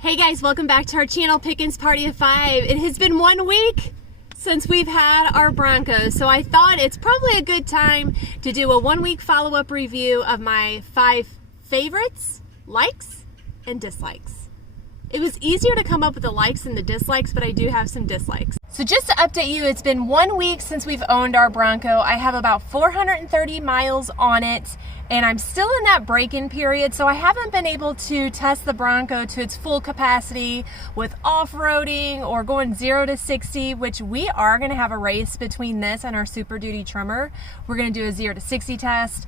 Hey guys, welcome back to our channel, Pickens Party of 5. It has been 1 week since we've had our Broncos, so I thought it's probably a good time to do a 1 week follow-up review of my 5 favorites, likes, and dislikes. It was easier to come up with the likes than the dislikes, but I do have some dislikes. So just to update you, it's been 1 week since we've owned our Bronco. I have about 430 miles on it, and I'm still in that break-in period, so I haven't been able to test the Bronco to its full capacity with off-roading or going 0 to 60, which we are going to have a race between this and our Super Duty trimmer. We're going to do a 0 to 60 test.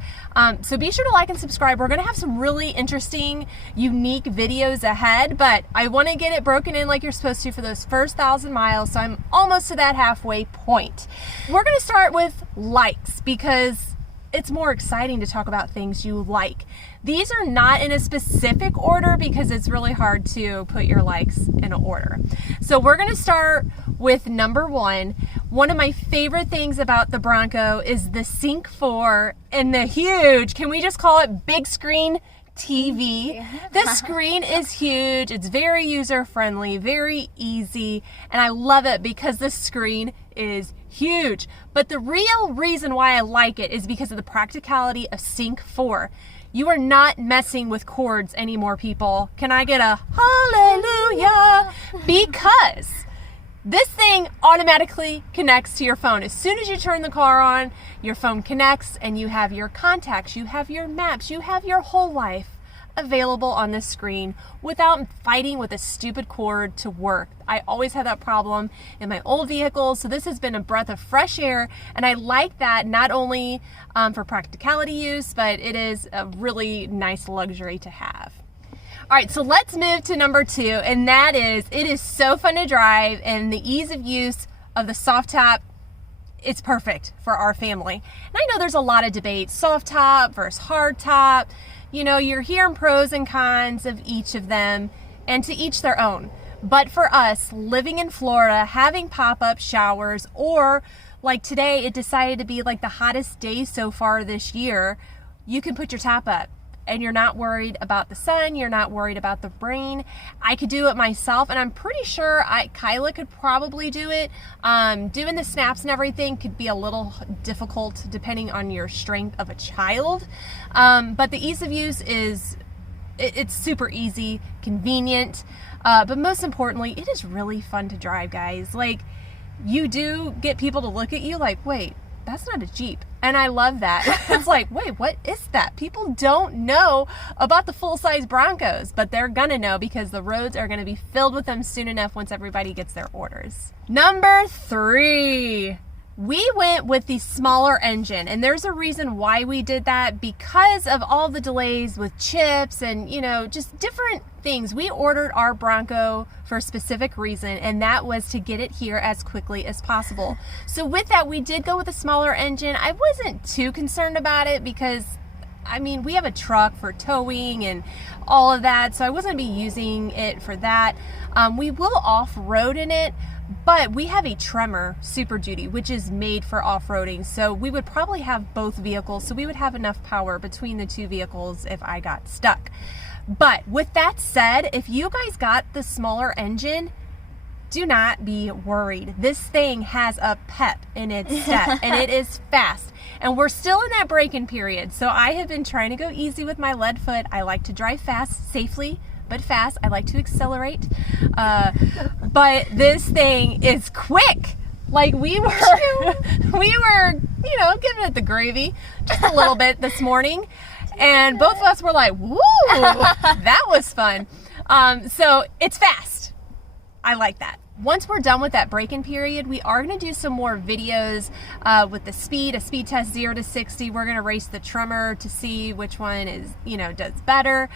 So be sure to like and subscribe. We're going to have some really interesting, unique videos ahead, but I want to get it broken in like you're supposed to for those first 1,000 miles, so I'm almost to that halfway point. We're going to start with likes because it's more exciting to talk about things you like. These are not in a specific order because it's really hard to put your likes in an order. So we're going to start with number 1. One of my favorite things about the Bronco is the Sync 4 and the huge, can we just call it big screen TV? This screen is huge. It's very user-friendly, very easy, and I love it because the screen is huge. But the real reason why I like it is because of the practicality of Sync 4. You are not messing with cords anymore, people. Can I get a hallelujah? Because this thing automatically connects to your phone. As soon as you turn the car on, your phone connects and you have your contacts, you have your maps, you have your whole life available on this screen without fighting with a stupid cord to work. I always had that problem in my old vehicles, so this has been a breath of fresh air, and I like that not only for practicality use, but it is a really nice luxury to have. All right, so let's move to number 2, and that is, it is so fun to drive, and the ease of use of the soft top, it's perfect for our family. And I know there's a lot of debate, soft top versus hard top. You know, you're hearing pros and cons of each of them, and to each their own. But for us, living in Florida, having pop-up showers, or like today, it decided to be like the hottest day so far this year, you can put your top up. And you're not worried about the sun, you're not worried about the rain. I could do it myself, and I'm pretty sure Kyla could probably do it. Doing the snaps and everything could be a little difficult depending on your strength of a child. But the ease of use is, it's super easy, convenient, but most importantly, it is really fun to drive, guys. Like, you do get people to look at you like, wait, that's not a Jeep. And I love that. It's like, wait, what is that? People don't know about the full-size Broncos, but they're gonna know because the roads are gonna be filled with them soon enough once everybody gets their orders. Number 3. We went with the smaller engine, and there's a reason why we did that, because of all the delays with chips and, you know, just different things. We ordered our Bronco for a specific reason, and that was to get it here as quickly as possible. So with that, we did go with a smaller engine. I wasn't too concerned about it because, I mean, we have a truck for towing and all of that, so I wasn't be using it for that. We will off-road in it, but we have a Tremor Super Duty, which is made for off-roading, so we would probably have both vehicles, so we would have enough power between the 2 vehicles if I got stuck. But with that said, if you guys got the smaller engine, do not be worried. This thing has a pep in its step, and it is fast. And we're still in that break-in period, so I have been trying to go easy with my lead foot. I like to drive fast, safely, but fast. I like to accelerate. But this thing is quick. Like we were, you know, giving it the gravy just a little bit this morning. And both of us were like, woo, that was fun. So it's fast. I like that. Once we're done with that break-in period, we are going to do some more videos with the speed, a speed test 0 to 60. We're going to race the Tremor to see which one is, you know, does better.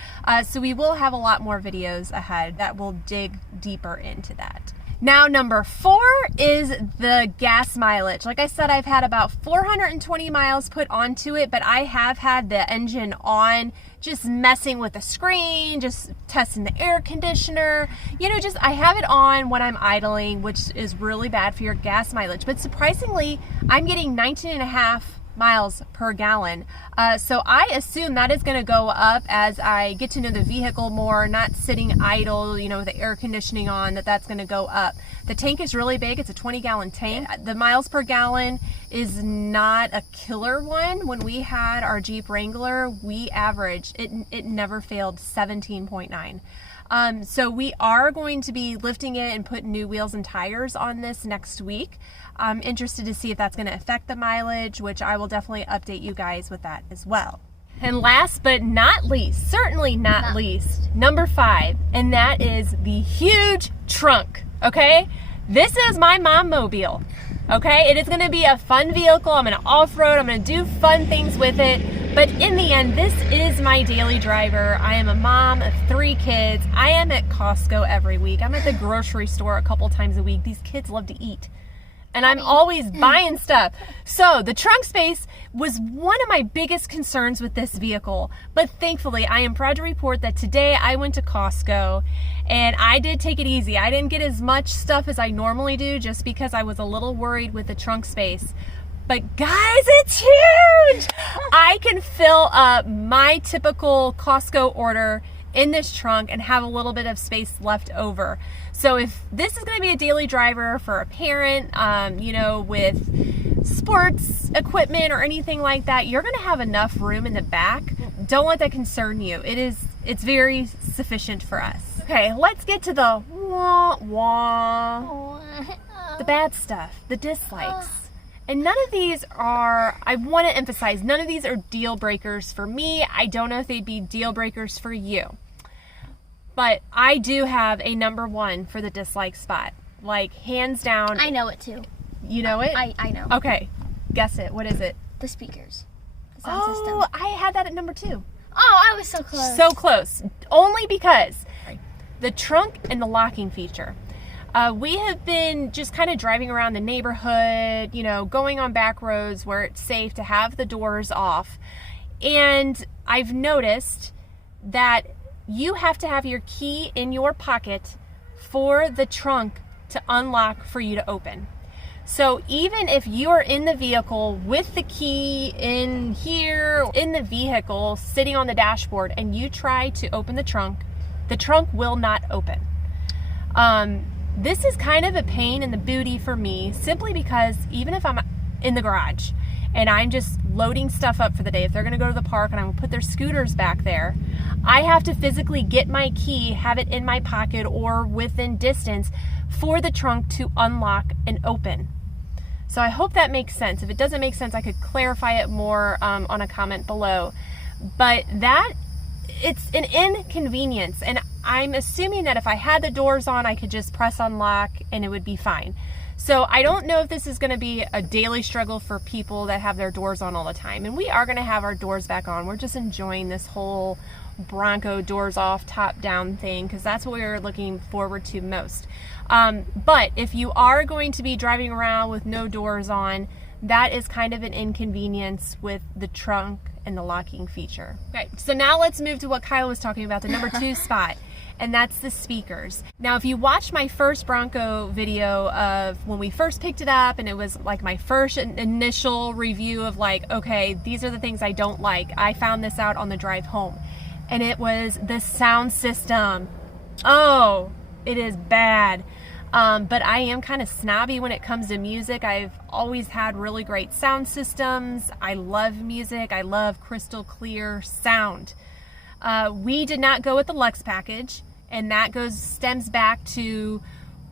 So we will have a lot more videos ahead that will dig deeper into that. Now, number 4 is the gas mileage. Like I said, I've had about 420 miles put onto it, but I have had the engine on, just messing with the screen, just testing the air conditioner. You know, just I have it on when I'm idling, which is really bad for your gas mileage. But surprisingly, I'm getting 19.5 miles per gallon. So I assume that is going to go up as I get to know the vehicle more, not sitting idle, you know, with the air conditioning on, that's going to go up. The tank is really big. It's a 20-gallon tank. The miles per gallon is not a killer one. When we had our Jeep Wrangler, we averaged, it never failed 17.9. So we are going to be lifting it and putting new wheels and tires on this next week. I'm interested to see if that's going to affect the mileage, which I will definitely update you guys with that as well. And last but not least, certainly not least, number 5, and that is the huge trunk, okay? This is my mom mobile, okay? It is going to be a fun vehicle. I'm going to off-road. I'm going to do fun things with it. But in the end, this is my daily driver. I am a mom of 3 kids. I am at Costco every week. I'm at the grocery store a couple times a week. These kids love to eat. And I'm always buying stuff. So the trunk space was one of my biggest concerns with this vehicle. But thankfully, I am proud to report that today I went to Costco and I did take it easy. I didn't get as much stuff as I normally do just because I was a little worried with the trunk space. But guys, it's huge! I can fill up my typical Costco order in this trunk and have a little bit of space left over. So if this is going to be a daily driver for a parent, you know, with sports equipment or anything like that, you're going to have enough room in the back. Don't let that concern you. It's very sufficient for us. Okay, let's get to the the bad stuff, the dislikes. And none of these are, I want to emphasize, none of these are deal breakers for me. I don't know if they'd be deal breakers for you. But I do have a number 1 for the dislike spot. Like, hands down. I know it too. You know it? I know. Okay. Guess it. What is it? The speakers. The sound system. I had that at number 2. Oh, I was so close. So close. Only because the trunk and the locking feature. We have been just kind of driving around the neighborhood, you know, going on back roads where it's safe to have the doors off. And I've noticed that you have to have your key in your pocket for the trunk to unlock for you to open. So even if you are in the vehicle with the key in here, in the vehicle, sitting on the dashboard, and you try to open the trunk will not open. This is kind of a pain in the booty for me, simply because even if I'm in the garage and I'm just loading stuff up for the day, if they're going to go to the park and I'm going to put their scooters back there, I have to physically get my key, have it in my pocket or within distance for the trunk to unlock and open. So I hope that makes sense. If it doesn't make sense, I could clarify it more on a comment below. But it's an inconvenience, and I'm assuming that if I had the doors on, I could just press unlock and it would be fine. So I don't know if this is going to be a daily struggle for people that have their doors on all the time. And we are going to have our doors back on. We're just enjoying this whole Bronco doors off, top down thing, because that's what we're looking forward to most. But if you are going to be driving around with no doors on, that is kind of an inconvenience with the trunk and the locking feature. Okay, so now let's move to what Kyle was talking about, the number 2 spot. And that's the speakers. Now, if you watched my first Bronco video of when we first picked it up, and it was like my first initial review of like, okay, these are the things I don't like. I found this out on the drive home, and it was the sound system. Oh, it is bad. But I am kind of snobby when it comes to music. I've always had really great sound systems. I love music. I love crystal clear sound. We did not go with the Lux package, and that stems back to,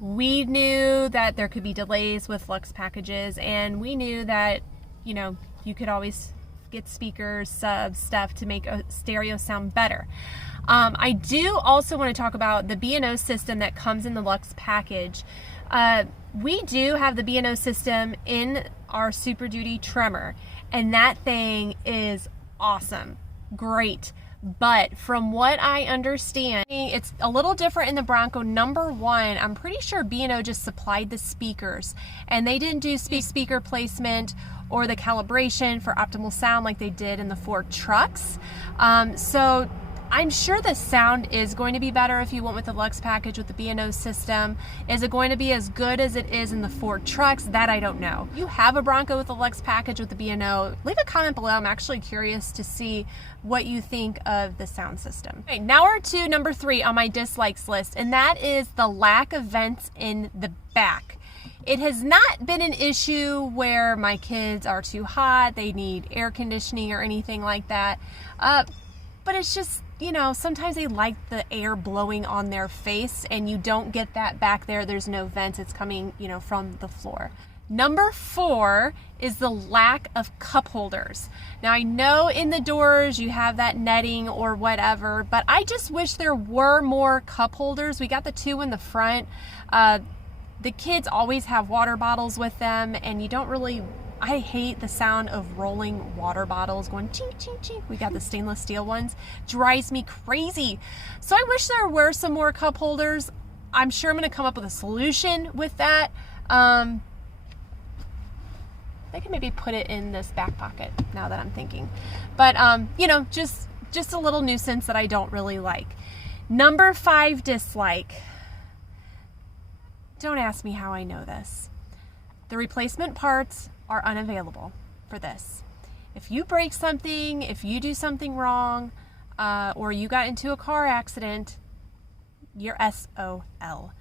we knew that there could be delays with Lux packages, and we knew that, you know, you could always get speakers, subs, stuff to make a stereo sound better. I do also want to talk about the B&O system that comes in the Lux package. We do have the B&O system in our Super Duty Tremor, and that thing is awesome, great. But from what I understand, it's a little different in the Bronco. Number 1, I'm pretty sure B&O just supplied the speakers, and they didn't do speaker placement or the calibration for optimal sound like they did in the Ford trucks. So I'm sure the sound is going to be better if you went with the Luxe package with the B&O system. Is it going to be as good as it is in the Ford trucks? That I don't know. If you have a Bronco with the Luxe package with the B&O, leave a comment below. I'm actually curious to see what you think of the sound system. Okay, now we're to number 3 on my dislikes list, and that is the lack of vents in the back. It has not been an issue where my kids are too hot, they need air conditioning or anything like that. But it's just, you know, sometimes they like the air blowing on their face and you don't get that back there. There's no vents. It's coming, you know, from the floor. Number 4 is the lack of cup holders. Now I know in the doors you have that netting or whatever, but I just wish there were more cup holders. We got the 2 in the front. The kids always have water bottles with them, and you don't really, I hate the sound of rolling water bottles going ching, ching, ching. We got the stainless steel ones. Drives me crazy. So I wish there were some more cup holders. I'm sure I'm going to come up with a solution with that. I can maybe put it in this back pocket now that I'm thinking. But, you know, just a little nuisance that I don't really like. Number 5 dislike. Don't ask me how I know this. The replacement parts are unavailable for this. If you break something, if you do something wrong, or you got into a car accident, you're SOL.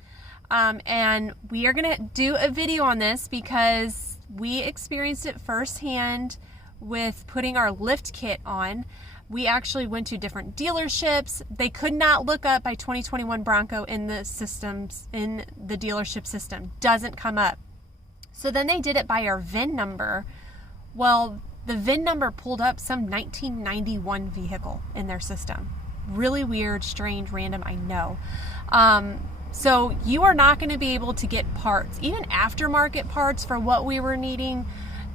And we are gonna do a video on this because we experienced it firsthand with putting our lift kit on. We actually went to different dealerships. They could not look up my 2021 Bronco in the systems, in the dealership system. Doesn't come up. So then they did it by our VIN number. Well, the VIN number pulled up some 1991 vehicle in their system. Really weird, strange, random, I know. So you are not going to be able to get parts, even aftermarket parts for what we were needing.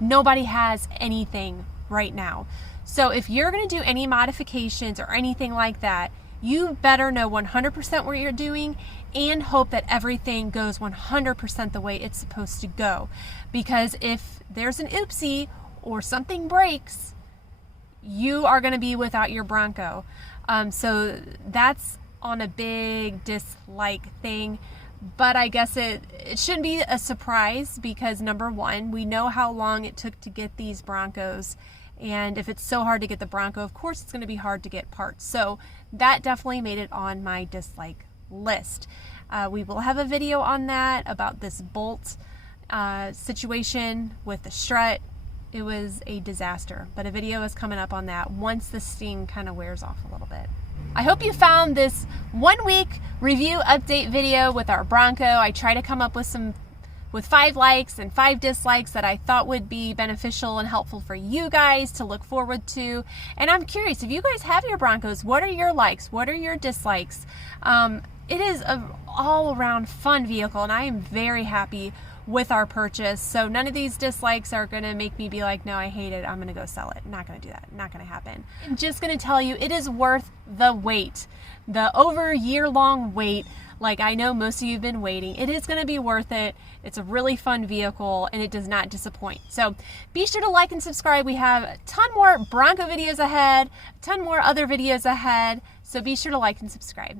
Nobody has anything right now. So if you're going to do any modifications or anything like that, you better know 100% what you're doing and hope that everything goes 100% the way it's supposed to go. Because if there's an oopsie or something breaks, you are going to be without your Bronco. So that's on a big dislike thing. But I guess it shouldn't be a surprise because number 1, we know how long it took to get these Broncos. And if it's so hard to get the Bronco, of course it's going to be hard to get parts. So that definitely made it on my dislike list. We will have a video on that about this bolt situation with the strut. It was a disaster, but a video is coming up on that once the sting kind of wears off a little bit. I hope you found this 1 week review update video with our Bronco. I try to come up with 5 likes and 5 dislikes that I thought would be beneficial and helpful for you guys to look forward to. And I'm curious, if you guys have your Broncos, what are your likes? What are your dislikes? It is an all-around fun vehicle, and I am very happy with our purchase. So none of these dislikes are going to make me be like, no, I hate it, I'm going to go sell it. Not going to do that. Not going to happen. I'm just going to tell you, it is worth the wait. The over year-long wait. Like I know most of you have been waiting. It is going to be worth it. It's a really fun vehicle and it does not disappoint. So be sure to like and subscribe. We have a ton more Bronco videos ahead, a ton more other videos ahead. So be sure to like and subscribe.